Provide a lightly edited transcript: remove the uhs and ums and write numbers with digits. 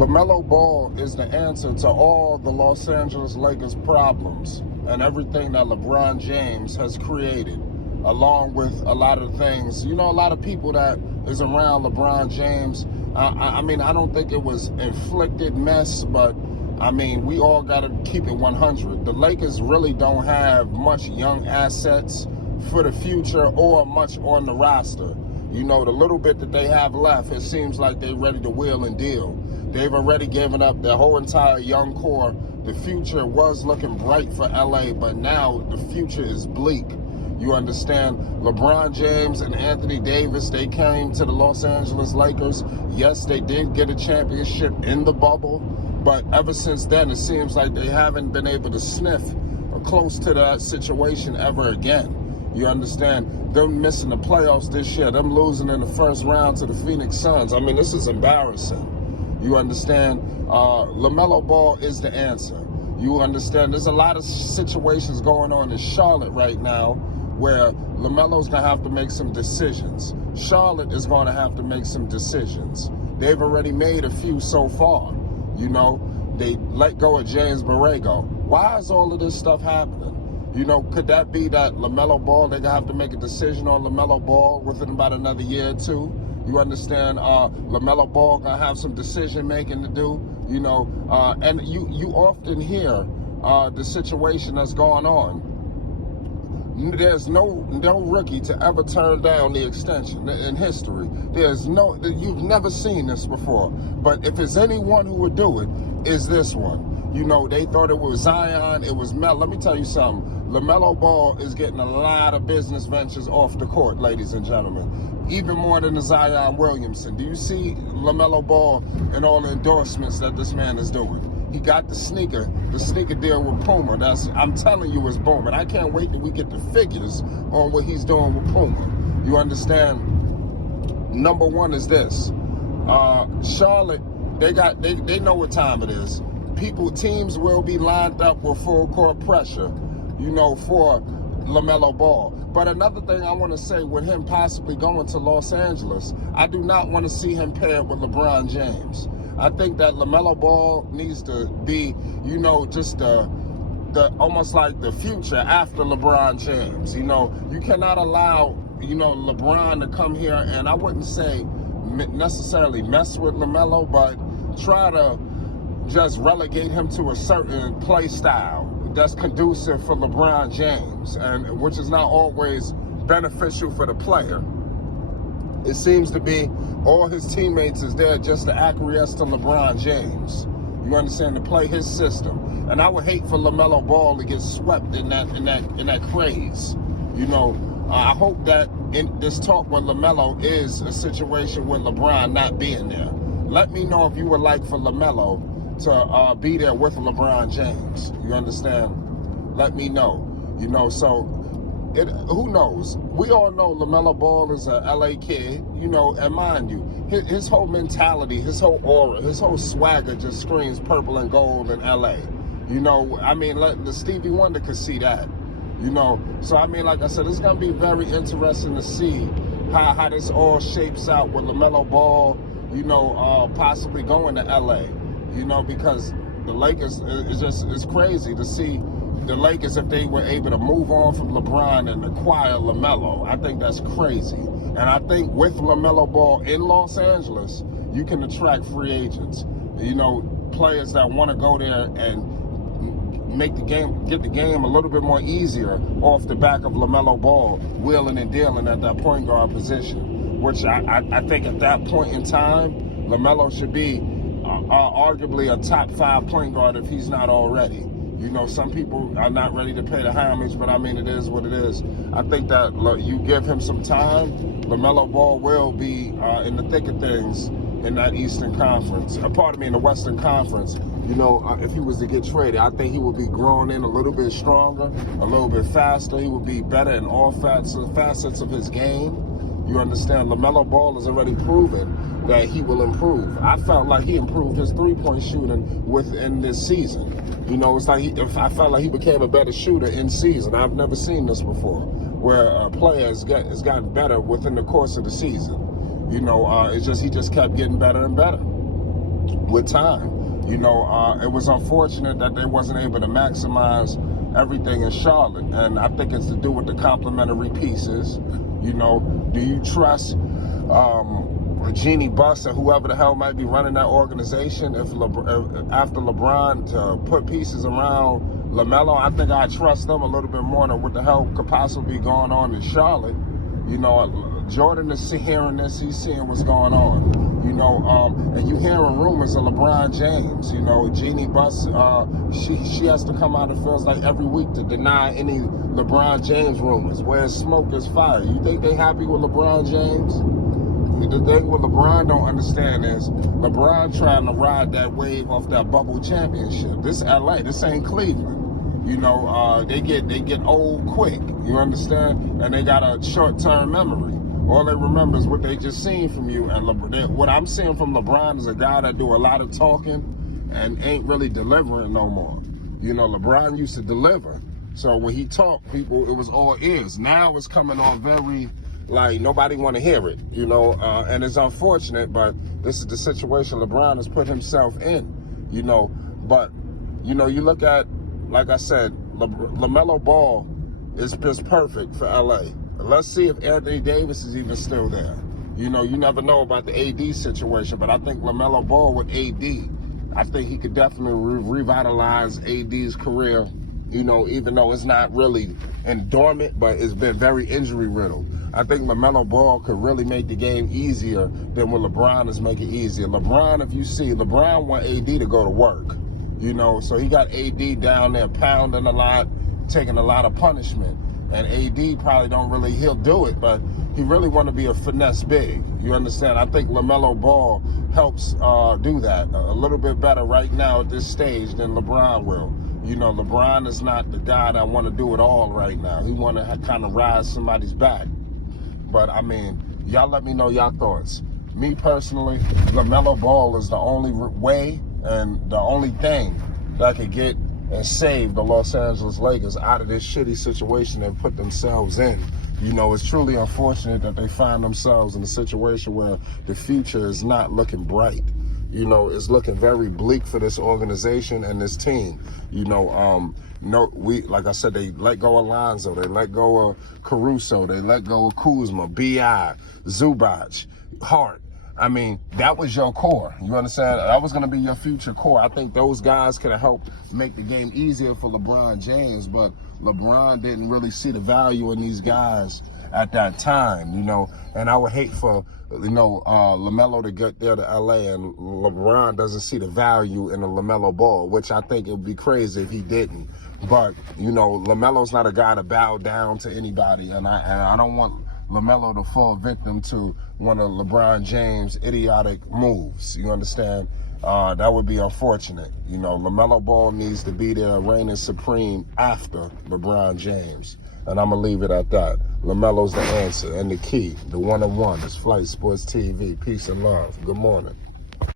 Lamelo Ball is the answer to all the Los Angeles Lakers problems and everything that LeBron James has created, along with a lot of things. You know, a lot of people that is around LeBron James, I mean, I don't think it was inflicted mess, but I mean, we all got to keep it 100. The Lakers really don't have much young assets for the future or much on the roster. You know, the little bit that they have left, it seems like they're ready to wheel and deal. They've already given up their whole entire young core. The future was looking bright for LA, but now the future is bleak. You understand? LeBron James and Anthony Davis, they came to the Los Angeles Lakers. Yes, they did get a championship in the bubble, but ever since then, it seems like they haven't been able to sniff close to that situation ever again. You understand? Them missing the playoffs this year, them losing in the first round to the Phoenix Suns. I mean, this is embarrassing. You understand? LaMelo Ball is the answer. You understand? There's a lot of situations going on in Charlotte right now where LaMelo's going to have to make some decisions. Charlotte is going to have to make some decisions. They've already made a few so far. You know, they let go of James Borrego. Why is all of this stuff happening? You know, could that be that LaMelo Ball, they're going to have to make a decision on LaMelo Ball within about another year or two? You understand? LaMelo Ball going to have some decision-making to do, you know. And you often hear the situation that's going on. There's no rookie to ever turn down the extension in history. You've never seen this before. But if there's anyone who would do it, is this one. You know, they thought it was Zion, it was Melo. Let me tell you something. LaMelo Ball is getting a lot of business ventures off the court, ladies and gentlemen. Even more than the Zion Williamson. Do you see LaMelo Ball and all the endorsements that this man is doing? He got the sneaker deal with Puma. I'm telling you, it's booming. I can't wait till we get the figures on what he's doing with Puma. You understand? Number one is this. Charlotte, they know what time it is. Teams will be lined up with full court pressure, you know, for LaMelo Ball. But another thing I want to say, with him possibly going to Los Angeles, I do not want to see him paired with LeBron James. I think that LaMelo Ball needs to be, you know, just the almost like the future after LeBron James. You know, you cannot allow, you know, LeBron to come here, and I wouldn't say necessarily mess with LaMelo, but try to just relegate him to a certain play style that's conducive for LeBron James, and which is not always beneficial for the player. It seems to be all his teammates is there just to acquiesce to LeBron James. You understand? To play his system. And I would hate for LaMelo Ball to get swept in that craze. You know, I hope that in this talk with LaMelo is a situation with LeBron not being there. Let me know if you would like for LaMelo to be there with LeBron James. You understand? Let me know. You know, so who knows? We all know LaMelo Ball is a LA kid, you know, and mind you, his whole mentality, his whole aura, his whole swagger just screams purple and gold in LA. You know, I mean, the Stevie Wonder could see that, you know. So, I mean, like I said, it's going to be very interesting to see how this all shapes out with LaMelo Ball, you know, possibly going to LA. You know, because the Lakers, it's crazy to see the Lakers, if they were able to move on from LeBron and acquire LaMelo. I think that's crazy. And I think with LaMelo Ball in Los Angeles, you can attract free agents. You know, players that want to go there and get the game a little bit more easier off the back of LaMelo Ball wheeling and dealing at that point guard position, which I think at that point in time, LaMelo should be arguably a top 5 point guard if he's not already. You know, some people are not ready to pay the homage, but I mean, it is what it is. I think that you give him some time, LaMelo Ball will be in the thick of things in that Eastern Conference. In the Western Conference. You know, if he was to get traded, I think he would be growing in a little bit stronger, a little bit faster. He would be better in all facets of his game. You understand? LaMelo Ball has already proven that he will improve. I felt like he improved his three-point shooting within this season. You know, it's like I felt like he became a better shooter in season. I've never seen this before, where a player has gotten better within the course of the season. You know, he just kept getting better and better. with time. It was unfortunate that they wasn't able to maximize everything in Charlotte, and I think it's to do with the complementary pieces. Do you trust Jeannie Buss or whoever the hell might be running that organization after LeBron to put pieces around Lamelo? I think I trust them a little bit more than what the hell could possibly be going on in Charlotte. Jordan is hearing this, he's seeing what's going on. And you hearing rumors of LeBron James. Jeannie Buss, she has to come out, it feels like, every week to deny any LeBron James rumors. Where smoke is fire. You think they happy with LeBron James? The thing what LeBron don't understand is LeBron trying to ride that wave off that bubble championship. This LA, this ain't Cleveland. They get old quick. You understand? And they got a short-term memory. All they remember is what they just seen from you. And what I'm seeing from LeBron is a guy that do a lot of talking and ain't really delivering no more. LeBron used to deliver. So when he talked, people, it was all ears. Now it's coming on very, like, nobody want to hear it, and it's unfortunate, but this is the situation LeBron has put himself in, But, you look at, like I said, LaMelo Ball is just perfect for LA. Let's see if Anthony Davis is even still there. You never know about the AD situation, but I think LaMelo Ball with AD, I think he could definitely revitalize AD's career, even though it's not really in dormant, but it's been very injury riddled. I think LaMelo Ball could really make the game easier than what LeBron is making easier. LeBron, if you see, LeBron want AD to go to work, so he got AD down there pounding a lot, taking a lot of punishment. And AD probably don't really, he'll do it, but he really want to be a finesse big. You understand? I think LaMelo Ball helps do that a little bit better right now at this stage than LeBron will. LeBron is not the guy that want to do it all right now. He want to kind of ride somebody's back. But, y'all let me know your thoughts. Me personally, LaMelo Ball is the only way and the only thing that could get and save the Los Angeles Lakers out of this shitty situation and put themselves in. It's truly unfortunate that they find themselves in a situation where the future is not looking bright. It's looking very bleak for this organization and this team. Like I said, they let go of Lonzo, they let go of Caruso, they let go of Kuzma, B.I., Zubac, Hart. That was your core. You understand? That was going to be your future core. I think those guys could have helped make the game easier for LeBron James, but LeBron didn't really see the value in these guys at that time, And I would hate for, LaMelo to get there to LA and LeBron doesn't see the value in a LaMelo Ball, which I think it would be crazy if he didn't. But, LaMelo's not a guy to bow down to anybody, and I don't want LaMelo to fall victim to one of LeBron James' idiotic moves. You understand? That would be unfortunate. LaMelo Ball needs to be there reigning supreme after LeBron James. And I'm going to leave it at that. LaMelo's the answer and the key. The one-on-one is Flight Sports TV. Peace and love. Good morning.